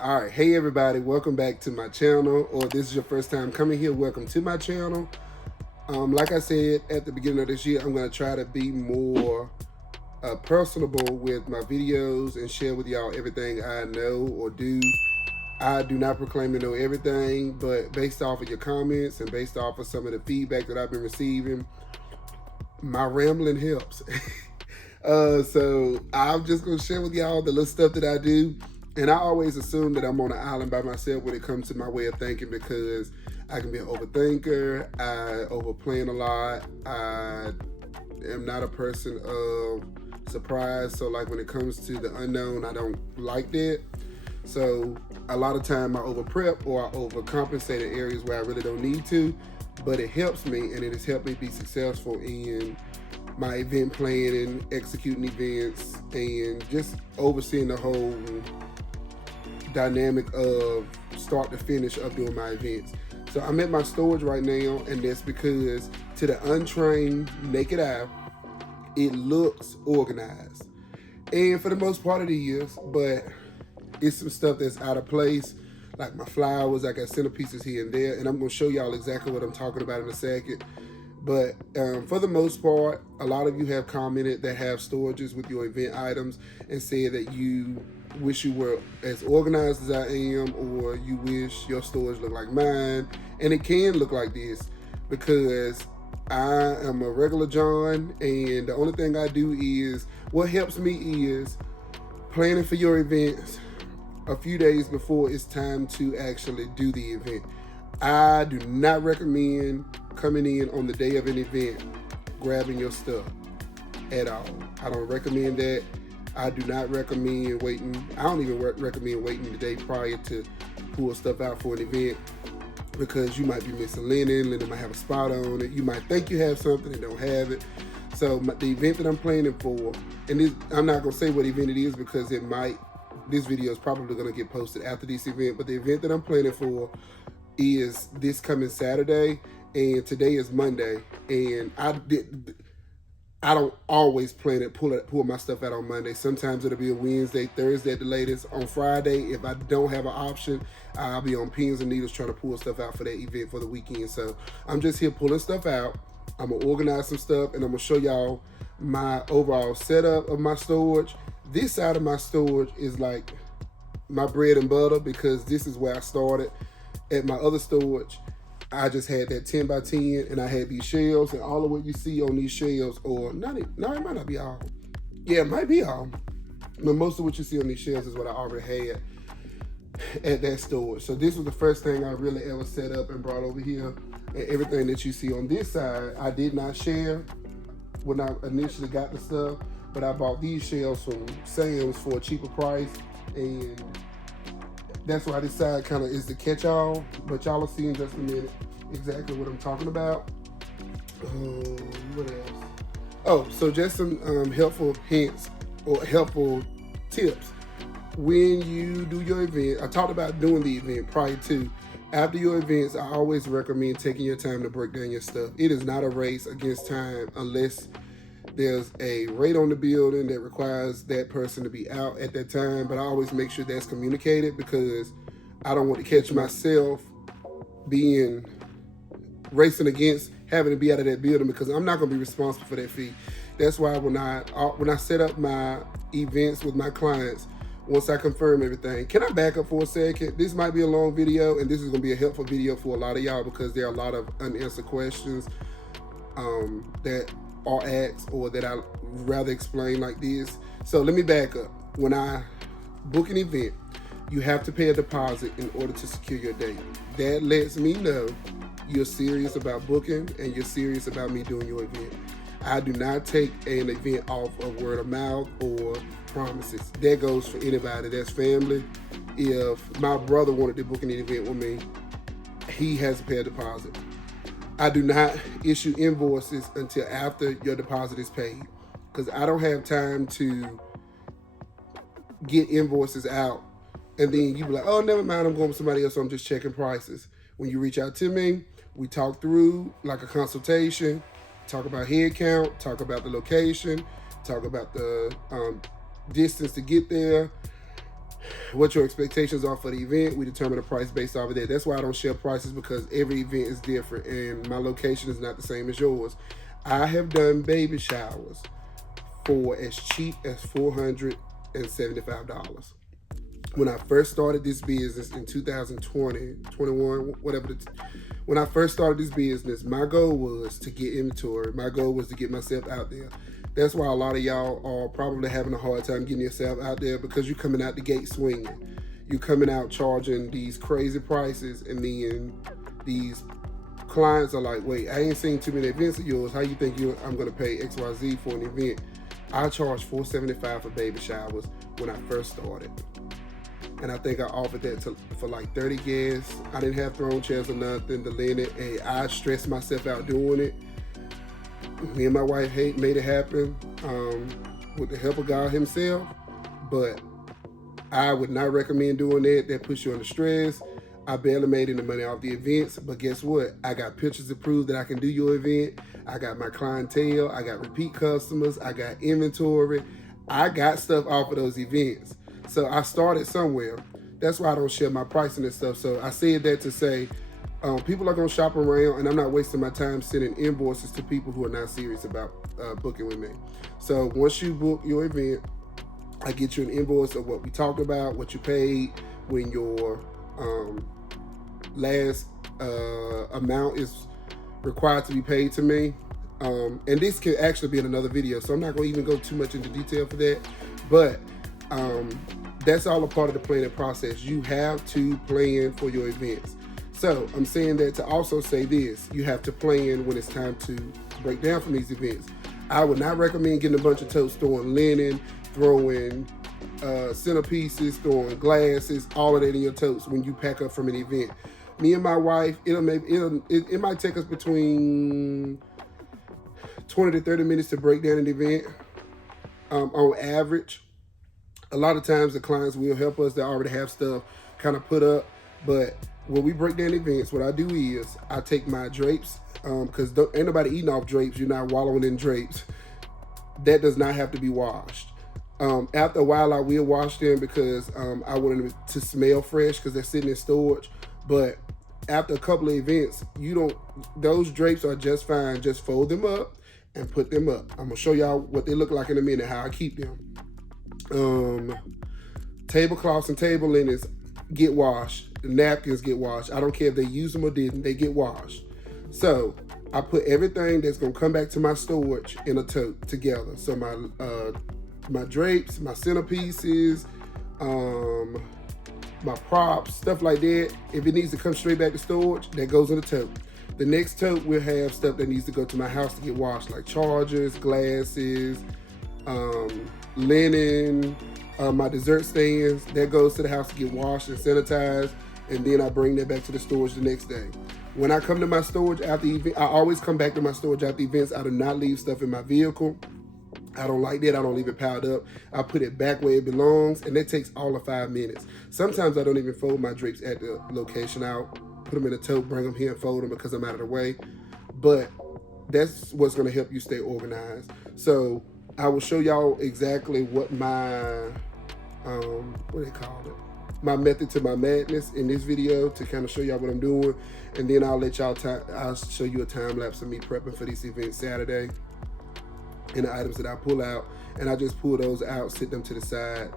Alright, hey everybody, welcome back to my channel, or if this is your first time coming here, welcome to my channel. Like I said at the beginning of this year, I'm going to try to be more personable with my videos and share with y'all everything I know or do. I do not proclaim to know everything, but based off of your comments and based off of some of the feedback that I've been receiving, my rambling helps. So I'm just going to share with y'all the little stuff that I do. And I always assume that I'm on an island by myself when it comes to my way of thinking, because I can be an overthinker, I overplan a lot, I am not a person of surprise. So like when it comes to the unknown, I don't like that. So a lot of time I over prep or I overcompensate in areas where I really don't need to, but it helps me, and it has helped me be successful in my event planning, executing events, and just overseeing the whole dynamic of start to finish of doing my events. So I'm at my storage right now, and that's because to the untrained naked eye, it looks organized. And for the most part it is, but it's some stuff that's out of place, like my flowers. I got centerpieces here and there, and I'm gonna show y'all exactly what I'm talking about in a second. But for the most part, a lot of you have commented that have storages with your event items and said that you wish you were as organized as I am, or you wish your storage looked like mine. And it can look like this because I am a regular John, and the only thing I do is, what helps me is planning for your events a few days before it's time to actually do the event. I do not recommend coming in on the day of an event grabbing your stuff at all. I don't recommend that. I do not recommend waiting. I don't even recommend waiting the day prior to pull stuff out for an event, because you might be missing linen might have a spot on it. You might think you have something and don't have it. So the event that I'm planning for, and I'm not gonna say what event it is because this video is probably gonna get posted after this event, but the event that I'm planning for is this coming Saturday, and today is Monday, and I don't always plan it, pull my stuff out on Monday. Sometimes it'll be a Wednesday, Thursday at the latest. On Friday, if I don't have an option, I'll be on pins and needles trying to pull stuff out for that event for the weekend. So I'm just here pulling stuff out. I'm gonna organize some stuff, and I'm gonna show y'all my overall setup of my storage. This side of my storage is like my bread and butter, because this is where I started. At my other storage, I just had that 10 by 10, and I had these shelves, and all of what you see on these shelves, or not, no, it might not be all. Yeah, it might be all. But most of what you see on these shelves is what I already had at that storage. So this was the first thing I really ever set up and brought over here. And everything that you see on this side, I did not share when I initially got the stuff, but I bought these shelves from Sam's for a cheaper price, and that's why this side kind of is the catch-all, but y'all will see in just a minute exactly what I'm talking about. What else? Oh, so just some helpful hints or helpful tips. When you do your event, I talked about doing the event prior to. After your events, I always recommend taking your time to break down your stuff. It is not a race against time unless there's a rate on the building that requires that person to be out at that time, but I always make sure that's communicated, because I don't want to catch myself being racing against having to be out of that building, because I'm not going to be responsible for that fee. That's why when I set up my events with my clients, once I confirm everything, can I back up for a second? This might be a long video, and this is going to be a helpful video for a lot of y'all, because there are a lot of unanswered questions that are asked, or that I rather explain like this. So let me back up. When I book an event, you have to pay a deposit in order to secure your date. That lets me know you're serious about booking and you're serious about me doing your event. I do not take an event off of word of mouth or promises. That goes for anybody. That's family. If my brother wanted to book an event with me, he has to pay a deposit. I do not issue invoices until after your deposit is paid, because I don't have time to get invoices out and then you be like, oh, never mind, I'm going with somebody else, so I'm just checking prices. When you reach out to me, we talk through like a consultation, talk about head count, talk about the location, talk about the distance to get there, what your expectations are for the event. We determine the price based off of that. That's why I don't share prices, because every event is different and my location is not the same as yours. I have done baby showers for as cheap as $475. When I first started this business in 2020, 21, whatever, when I first started this business, my goal was to get inventory. My goal was to get myself out there. That's why a lot of y'all are probably having a hard time getting yourself out there, because you're coming out the gate swinging. You're coming out charging these crazy prices, and then these clients are like, wait, I ain't seen too many events of yours. How you think I'm gonna pay XYZ for an event? I charged $475 for baby showers when I first started. And I think I offered that for like 30 guests. I didn't have throne chairs or nothing, the linen, and I stressed myself out doing it. Me and my wife made it happen with the help of God himself, but I would not recommend doing that. That puts you under stress. I barely made any money off the events, but guess what? I got pictures to prove that I can do your event. I got my clientele. I got repeat customers. I got inventory. I got stuff off of those events. So I started somewhere. That's why I don't share my pricing and stuff. So I said that to say, people are gonna shop around, and I'm not wasting my time sending invoices to people who are not serious about booking with me. So once you book your event, I get you an invoice of what we talked about, what you paid, when your last amount is required to be paid to me. And this could actually be in another video, so I'm not gonna even go too much into detail for that. But that's all a part of the planning process. You have to plan for your events. So I'm saying that to also say this: you have to plan when it's time to break down from these events. I would not recommend getting a bunch of totes, throwing linen, throwing centerpieces, throwing glasses, all of that in your totes when you pack up from an event. Me and my wife, it might take us between 20 to 30 minutes to break down an event on average. A lot of times the clients will help us. They already have stuff kind of put up. But when we break down events, what I do is I take my drapes, because ain't nobody eating off drapes. You're not wallowing in drapes. That does not have to be washed. After a while, I will wash them because I want them to smell fresh because they're sitting in storage. But after a couple of events, those drapes are just fine. Just fold them up and put them up. I'm gonna show y'all what they look like in a minute, how I keep them. Tablecloths and table linens get washed. The napkins get washed. I don't care if they use them or didn't, they get washed. So I put everything that's gonna come back to my storage in a tote together. So my drapes, my centerpieces, my props, stuff like that. If it needs to come straight back to storage, that goes in the tote. The next tote will have stuff that needs to go to my house to get washed, like chargers, glasses, linen, my dessert stands. That goes to the house to get washed and sanitized, and then I bring that back to the storage the next day. When I come to my storage after the event, I always come back to my storage after events. I do not leave stuff in my vehicle. I don't like that. I don't leave it piled up. I put it back where it belongs, and that takes all of 5 minutes. Sometimes I don't even fold my drapes at the location. I'll put them in a tote, bring them here and fold them because I'm out of the way. But that's what's gonna help you stay organized. So I will show y'all exactly what my, what do they call it? My method to my madness in this video to kind of show y'all what I'm doing. And then I'll let y'all, I'll show you a time lapse of me prepping for this event Saturday and the items that I pull out. And I just pull those out, sit them to the side.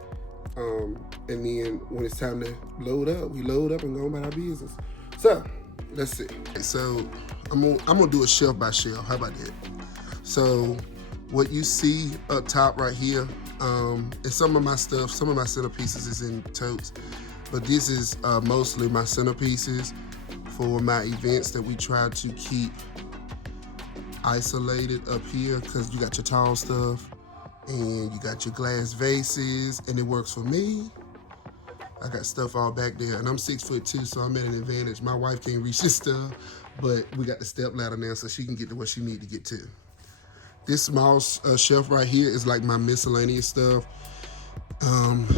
And then when it's time to load up, we load up and go about our business. So let's see. So I'm gonna do a shelf by shelf. How about that? So what you see up top right here is some of my stuff. Some of my centerpieces is in totes, but this is mostly my centerpieces for my events that we try to keep isolated up here, because you got your tall stuff and you got your glass vases, and it works for me. I got stuff all back there, and I'm 6'2", so I'm at an advantage. My wife can't reach this stuff, but we got the step ladder now so she can get to what she need to get to. This small shelf right here is like my miscellaneous stuff.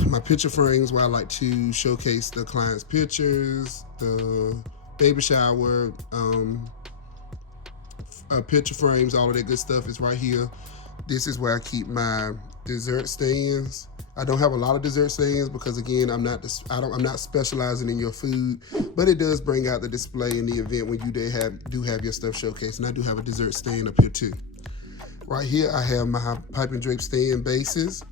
My picture frames, where I like to showcase the client's pictures, the baby shower picture frames, all of that good stuff is right here. This is where I keep my dessert stands. I don't have a lot of dessert stands because again, I'm not specializing in your food, but it does bring out the display in the event when you do have your stuff showcased. And I do have a dessert stand up here too. Right here, I have my pipe and drape stand bases,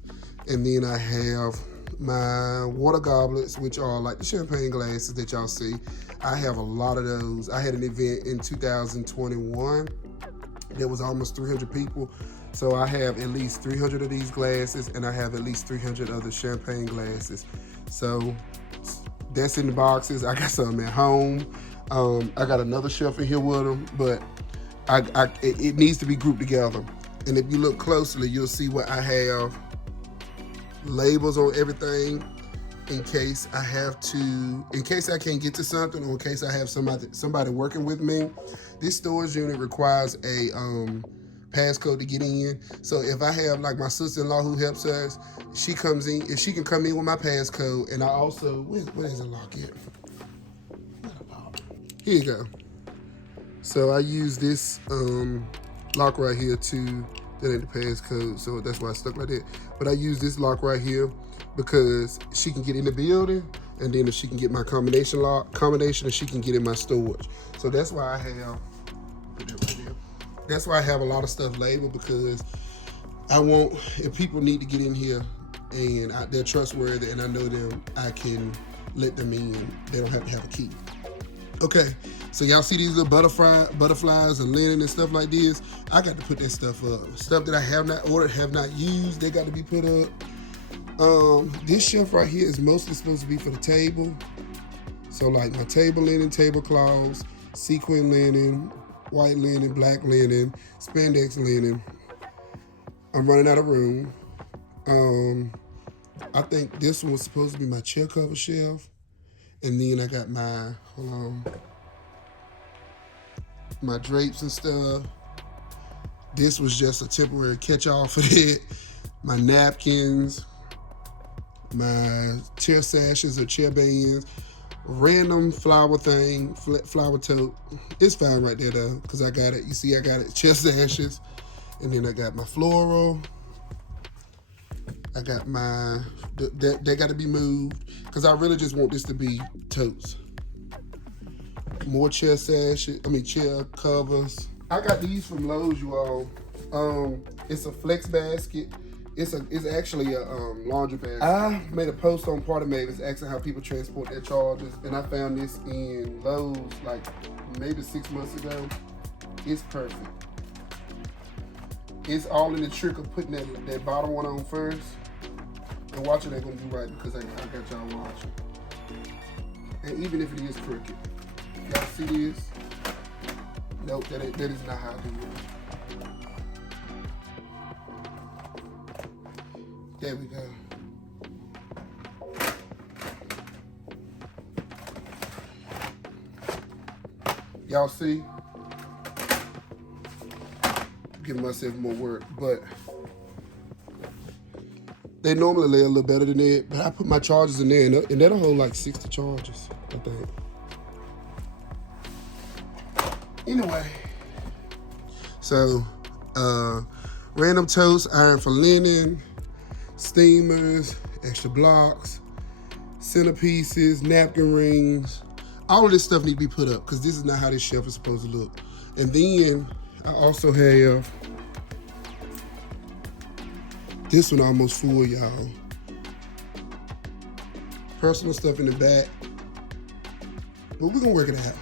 and then I have my water goblets, which are like the champagne glasses that y'all see. I have a lot of those. I had an event in 2021. There was almost 300 people. So I have at least 300 of these glasses, and I have at least 300 other champagne glasses. So that's in the boxes. I got some at home. I got another shelf in here with them, but it needs to be grouped together. And if you look closely, you'll see where I have labels on everything in case I can't get to something, or in case I have somebody working with me. This storage unit requires a passcode to get in. So if I have like my sister-in-law who helps us, she comes in, if she can come in with my passcode, and I also, what is the lock here? Here you go. So I use this lock right here that ain't the passcode, so that's why I stuck like that. But I use this lock right here because she can get in the building, and then if she can get my combination, and she can get in my storage. So that's why I have, put that right there. That's why I have a lot of stuff labeled, because I want, if people need to get in here and they're trustworthy and I know them, I can let them in. They don't have to have a key. Okay, so y'all see these little butterflies and linen and stuff like this? I got to put that stuff up. Stuff that I have not ordered, have not used, they got to be put up. This shelf right here is mostly supposed to be for the table. So like my table linen, tablecloths, sequin linen, white linen, black linen, spandex linen. I'm running out of room. I think this one was supposed to be my chair cover shelf. And then I got my drapes and stuff. This was just a temporary catch-all for that. My napkins, my chair sashes or chair bands, random flower thing, flower tote. It's fine right there though, because I got it. You see, I got it, chair sashes. And then I got my floral. I got my, they got to be moved, because I really just want this to be totes. More chair sashes, chair covers. I got these from Lowe's, you all. It's a flex basket. It's actually a laundry basket. I made a post on Party Mavens asking how people transport their chargers, and I found this in Lowe's like maybe 6 months ago. It's perfect. It's all in the trick of putting that bottom one on first. And watch what they're gonna do right, because I got y'all watching. And even if it is crooked, y'all see this? Nope, that is not how I do it. There we go. Y'all see? Giving myself more work, but they normally lay a little better than that, but I put my chargers in there, and that'll hold like 60 chargers, I think. Anyway, so random toast, iron for linen, steamers, extra blocks, centerpieces, napkin rings. All of this stuff need to be put up, because this is not how this shelf is supposed to look. And then I also have this one almost full, y'all. Personal stuff in the back. But we're gonna work it out.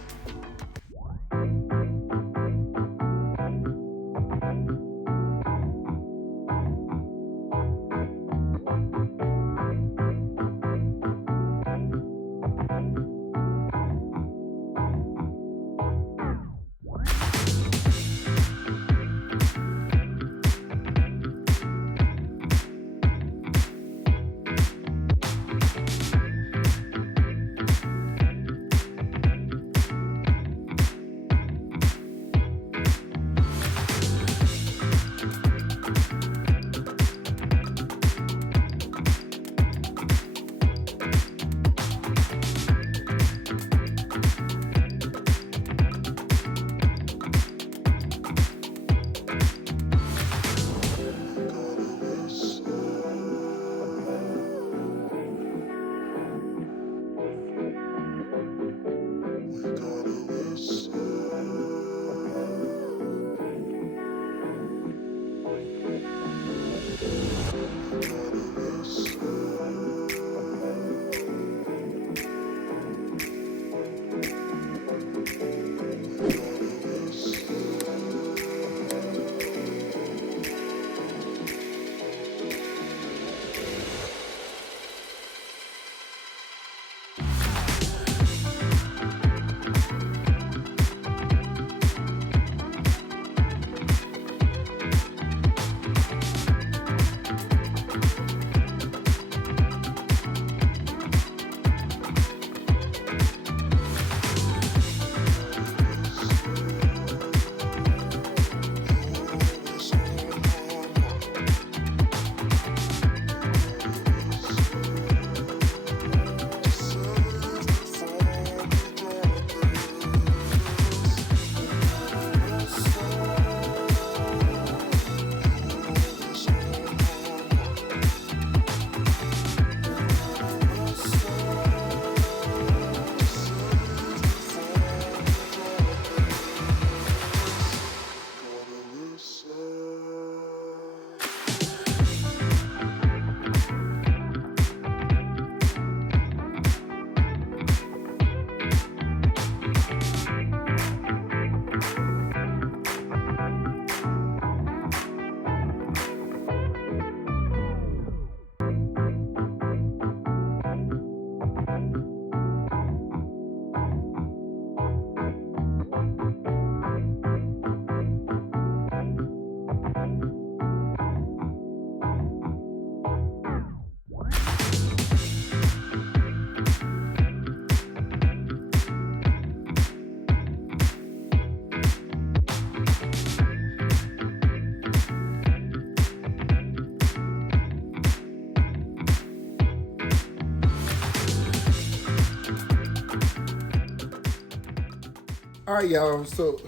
All right, y'all. So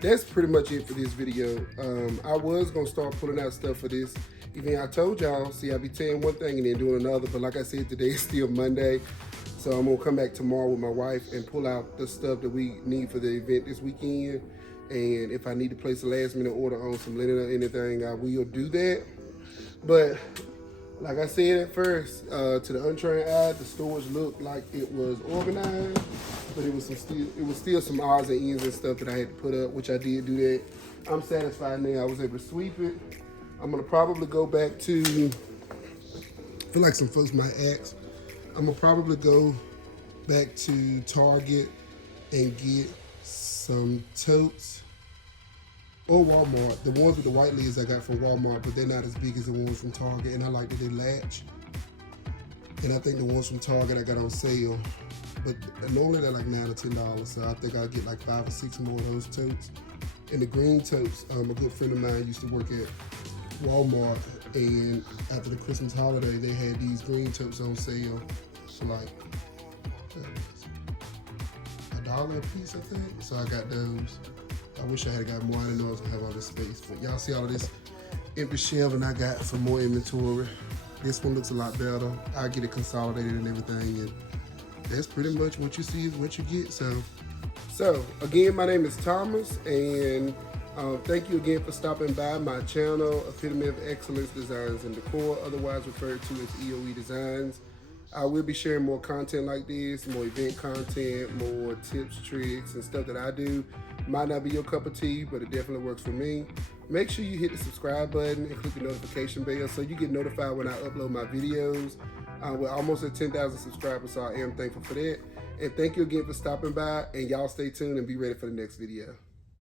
that's pretty much it for this video. I was gonna start pulling out stuff for this event. I told y'all, see, I be saying one thing and then doing another, but like I said, today is still Monday. So I'm gonna come back tomorrow with my wife and pull out the stuff that we need for the event this weekend. And if I need to place a last minute order on some linen or anything, I will do that. But like I said at first, to the untrained eye, the storage looked like it was organized, but it was still some odds and ends and stuff that I had to put up, which I did do that. I'm satisfied now. I was able to sweep it. I'm gonna probably go back to, I feel like some folks might ask, I'm gonna probably go back to Target and get some totes, or Walmart. The ones with the white lids I got from Walmart, but they're not as big as the ones from Target, and I like that they latch. And I think the ones from Target I got on sale, but normally they're like $9 or $10, so I think I'll get like 5 or 6 more of those totes. And the green totes, a good friend of mine used to work at Walmart, and after the Christmas holiday, they had these green totes on sale for like $1 a piece, I think. So I got those. I wish I had got more. I didn't know I was gonna have all this space, but y'all see all of this empty shelving I got for more inventory. This one looks a lot better. I get it consolidated and everything, and that's pretty much what you see is what you get. So again, my name is Thomas, and thank you again for stopping by my channel, Epitome of Excellence Designs and Decor, otherwise referred to as EOE Designs. I will be sharing more content like this, more event content, more tips, tricks, and stuff that I do. Might not be your cup of tea, but it definitely works for me. Make sure you hit the subscribe button and click the notification bell so you get notified when I upload my videos. We're almost at 10,000 subscribers, so I am thankful for that. And thank you again for stopping by, and y'all stay tuned and be ready for the next video.